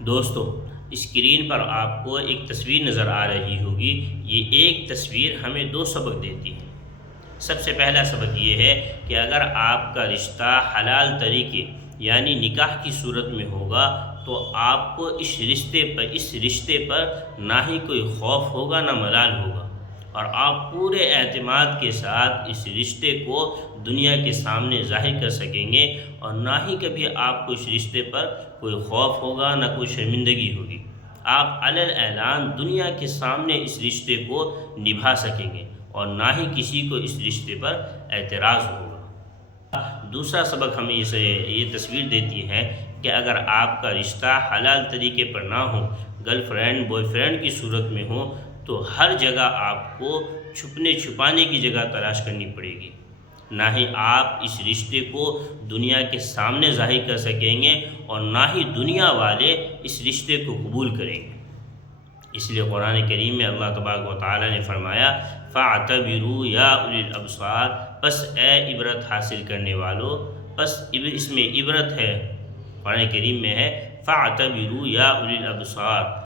دوستو، اسکرین پر آپ کو ایک تصویر نظر آ رہی ہوگی۔ یہ ایک تصویر ہمیں دو سبق دیتی ہے۔ سب سے پہلا سبق یہ ہے کہ اگر آپ کا رشتہ حلال طریقے یعنی نکاح کی صورت میں ہوگا تو آپ کو اس رشتے پر نہ ہی کوئی خوف ہوگا نہ ملال ہوگا، اور آپ پورے اعتماد کے ساتھ اس رشتے کو دنیا کے سامنے ظاہر کر سکیں گے، اور نہ ہی کبھی آپ کو اس رشتے پر کوئی خوف ہوگا نہ کوئی شرمندگی ہوگی۔ آپ علل اعلان دنیا کے سامنے اس رشتے کو نبھا سکیں گے، اور نہ ہی کسی کو اس رشتے پر اعتراض ہوگا۔ دوسرا سبق ہمیں یہ تصویر دیتی ہے کہ اگر آپ کا رشتہ حلال طریقے پر نہ ہو، گرل فرینڈ بوائے فرینڈ کی صورت میں ہو، تو ہر جگہ آپ کو چھپنے چھپانے کی جگہ تلاش کرنی پڑے گی۔ نہ ہی آپ اس رشتے کو دنیا کے سامنے ظاہر کر سکیں گے، اور نہ ہی دنیا والے اس رشتے کو قبول کریں گے۔ اس لیے قرآن کریم میں اللہ تبارک و تعالیٰ نے فرمایا فَاعْتَبِرُوا يَا أُولِي الْأَبْصَارِ، پس اے عبرت حاصل کرنے والو، پس اس میں عبرت ہے، قرآن کریم میں ہے فَاعْتَبِرُوا يَا أُولِي الْأَبْصَارِ،